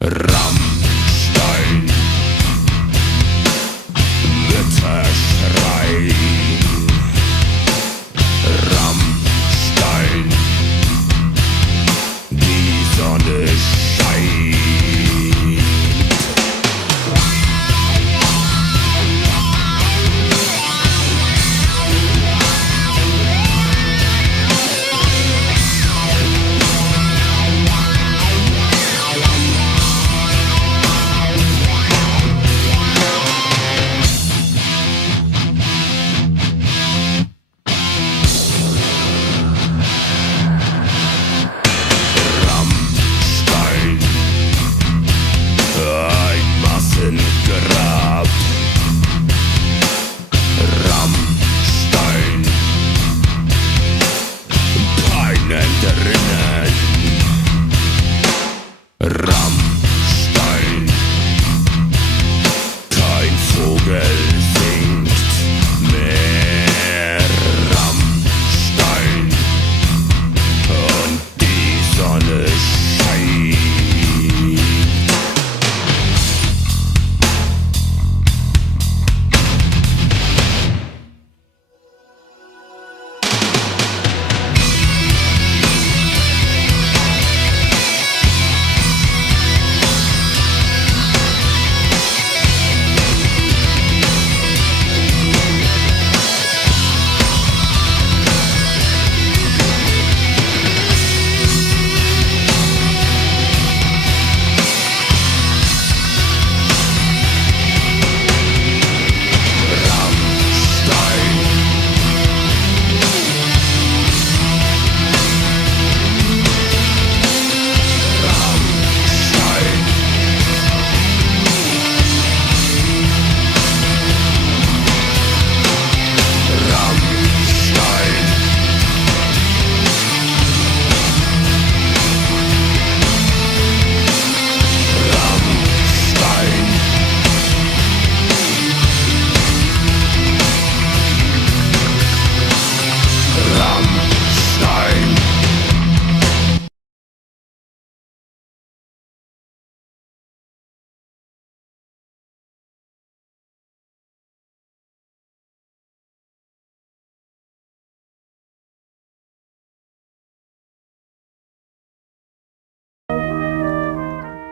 Rammstein, Wetterschrei. Rammstein, die Sonne scheint. Grab. Rammstein, Peinen drinnen. Rammstein, kein Vogel singt mehr. Rammstein, und die Sonne scheint.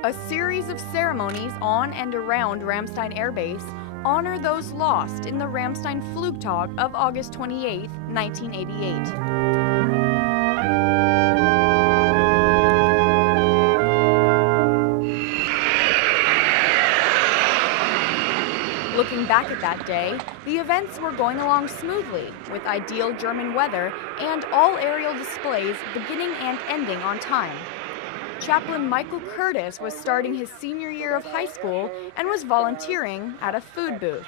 A series of ceremonies on and around Rammstein Air Base honor those lost in the Rammstein Flugtag of August 28, 1988. Looking back at that day, the events were going along smoothly, with ideal German weather and all aerial displays beginning and ending on time. Chaplain Michael Curtis was starting his senior year of high school and was volunteering at a food booth.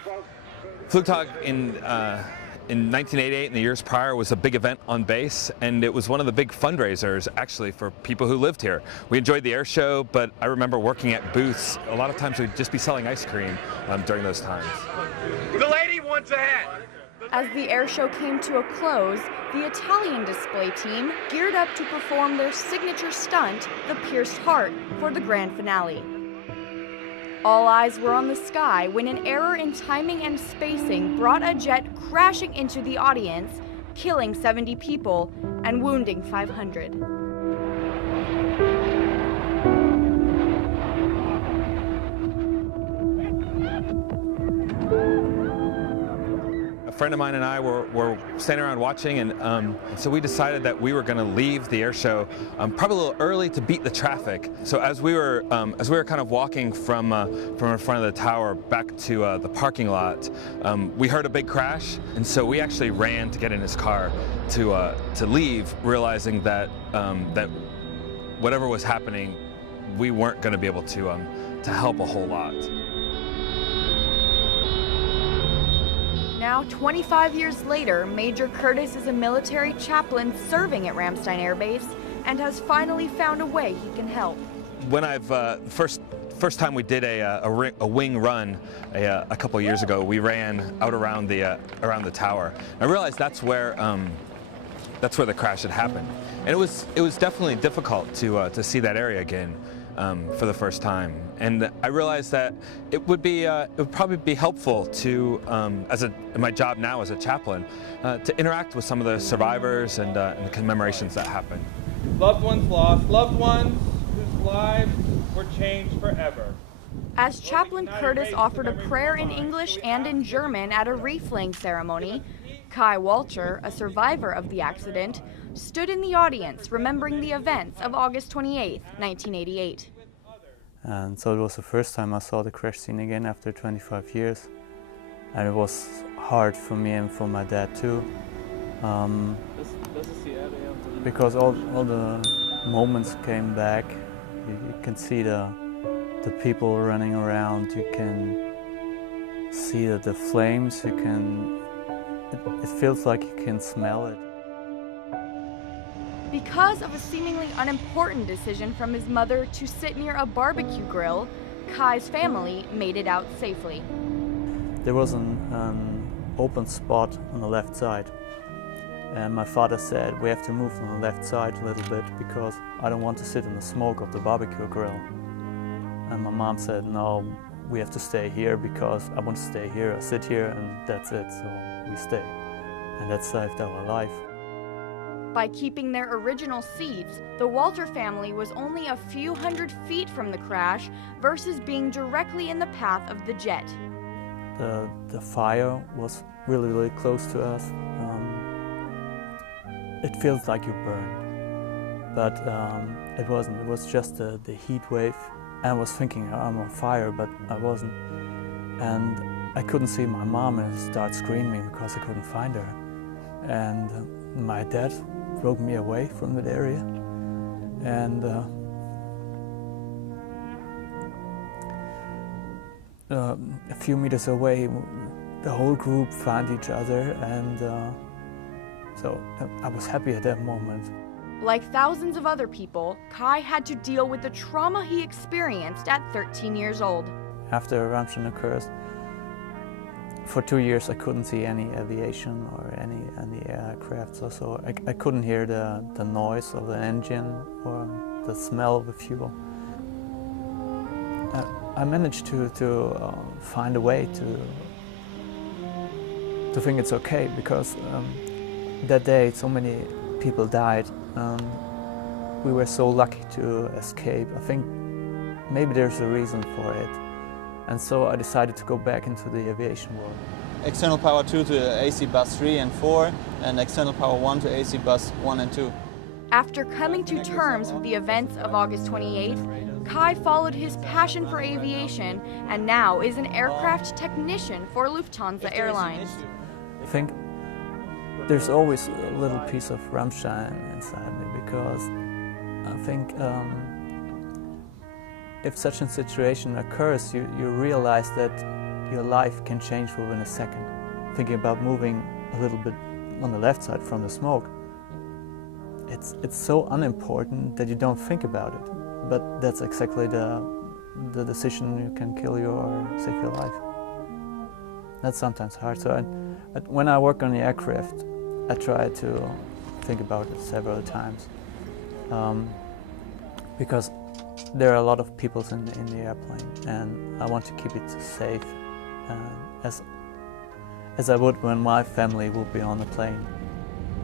Flugtag in 1988 and the years prior was a big event on base, and it was one of the big fundraisers actually for people who lived here. We enjoyed the air show, but I remember working at booths. A lot of times we'd just be selling ice cream during those times. The lady wants a hat. As the air show came to a close, the Italian display team geared up to perform their signature stunt, the pierced heart, for the grand finale. All eyes were on the sky when an error in timing and spacing brought a jet crashing into the audience, killing 70 people and wounding 500. A friend of mine and I were standing around watching, and so we decided that we were going to leave the air show probably a little early to beat the traffic. So as we were kind of walking from in front of the tower back to the parking lot, we heard a big crash, and so we actually ran to get in his car to leave, realizing that that whatever was happening, we weren't going to be able to help a whole lot. Now, 25 years later, Major Curtis is a military chaplain serving at Rammstein Air Base and has finally found a way he can help. When I've first time we did a wing run a couple years ago, we ran out around the tower. I realized that's where the crash had happened, and it was definitely difficult to see that area again. for the first time, and I realized that it would probably be helpful to, in my job now as a chaplain, to interact with some of the survivors and the commemorations that happened. Loved ones lost, loved ones whose lives were changed forever. As Chaplain Curtis offered a prayer in English and in German at a wreath-laying ceremony, Kai Walcher, a survivor of the accident, stood in the audience remembering the events of August 28, 1988. And so it was the first time I saw the crash scene again after 25 years. And it was hard for me and for my dad too. Because all the moments came back. You can see the people running around, you can see the flames, it feels like you can smell it. Because of a seemingly unimportant decision from his mother to sit near a barbecue grill, Kai's family made it out safely. There was an open spot on the left side, and my father said we have to move on the left side a little bit because I don't want to sit in the smoke of the barbecue grill. And my mom said, no, we have to stay here because I want to stay here, I sit here, and that's it, so we stay. And that saved our life. By keeping their original seats, the Walter family was only a few hundred feet from the crash versus being directly in the path of the jet. The fire was really, really close to us. It feels like you burned, but it wasn't. It was just the heat wave. I was thinking I'm on fire, but I wasn't. And I couldn't see my mom and I started screaming because I couldn't find her. And my dad drove me away from that area. And a few meters away, the whole group found each other, and so I was happy at that moment. Like thousands of other people, Kai had to deal with the trauma he experienced at 13 years old. After Rammstein occurs, for 2 years I couldn't see any aviation or any aircraft, so I couldn't hear the noise of the engine or the smell of the fuel. I managed to find a way to think it's okay, because that day so many people died. We were so lucky to escape. I think maybe there's a reason for it. And so I decided to go back into the aviation world. External power 2 to AC bus 3 and 4, and external power 1 to AC bus 1 and 2. After coming to terms with the events of August 28th, Kai followed his passion for aviation and now is an aircraft technician for Lufthansa Airlines. I think there's always a little piece of Rammstein inside me, because I think if such a situation occurs, you realize that your life can change within a second. Thinking about moving a little bit on the left side from the smoke, it's so unimportant that you don't think about it. But that's exactly the decision you can kill you or save your life. That's sometimes hard. So when I work on the aircraft, I try to think about it several times, because there are a lot of people in the airplane, and I want to keep it safe, as I would when my family would be on the plane.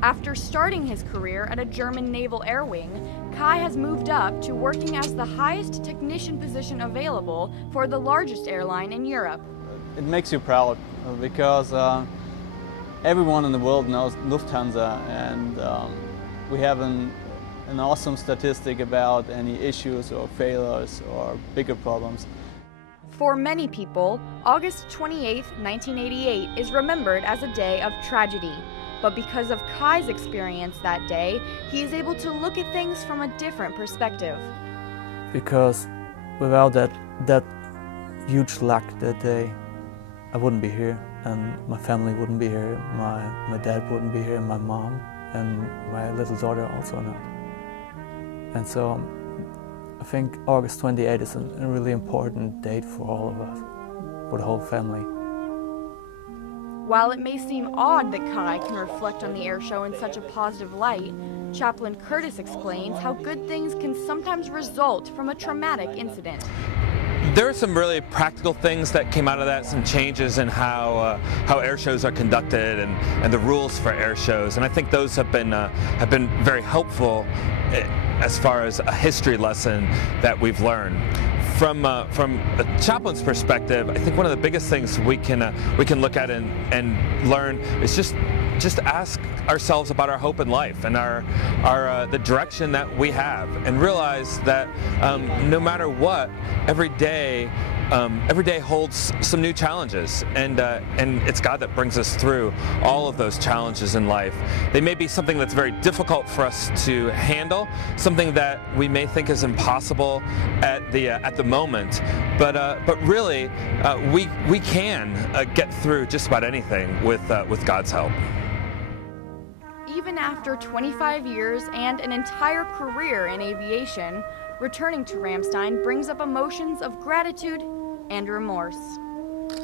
After starting his career at a German naval air wing, Kai has moved up to working as the highest technician position available for the largest airline in Europe. It makes you proud, because everyone in the world knows Lufthansa, and we have an awesome statistic about any issues or failures or bigger problems. For many people, August 28, 1988 is remembered as a day of tragedy. But because of Kai's experience that day, he is able to look at things from a different perspective. Because without that huge luck that day, I wouldn't be here, and my family wouldn't be here, my dad wouldn't be here, my mom, and my little daughter also not. And so I think August 28 is a really important date for all of us, for the whole family. While it may seem odd that Kai can reflect on the air show in such a positive light, Chaplain Curtis explains how good things can sometimes result from a traumatic incident. There are some really practical things that came out of that, some changes in how air shows are conducted and the rules for air shows, and I think those have been very helpful as far as a history lesson that we've learned. From a chaplain's perspective, I think one of the biggest things we can look at and learn is just ask ourselves about our hope in life and the direction that we have, and realize that no matter what, every day holds some new challenges, and it's God that brings us through all of those challenges in life. They may be something that's very difficult for us to handle, something that we may think is impossible at the moment, but really we can get through just about anything with God's help. Even after 25 years and an entire career in aviation, returning to Rammstein brings up emotions of gratitude and remorse.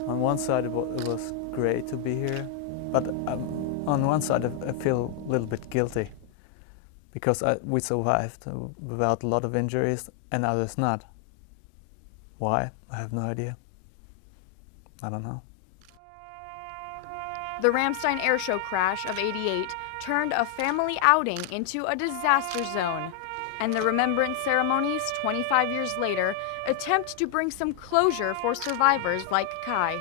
On one side it was great to be here, but on one side I feel a little bit guilty, because we survived without a lot of injuries and others not. Why? I have no idea. I don't know. The Rammstein airshow crash of '88 turned a family outing into a disaster zone, and the remembrance ceremonies 25 years later attempt to bring some closure for survivors like Kai.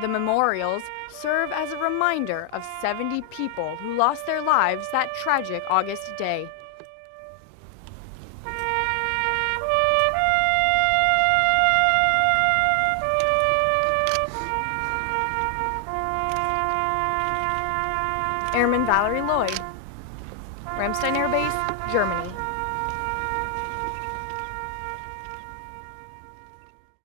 The memorials serve as a reminder of 70 people who lost their lives that tragic August day. Airman Valerie Lloyd, Rammstein Air Base, Germany.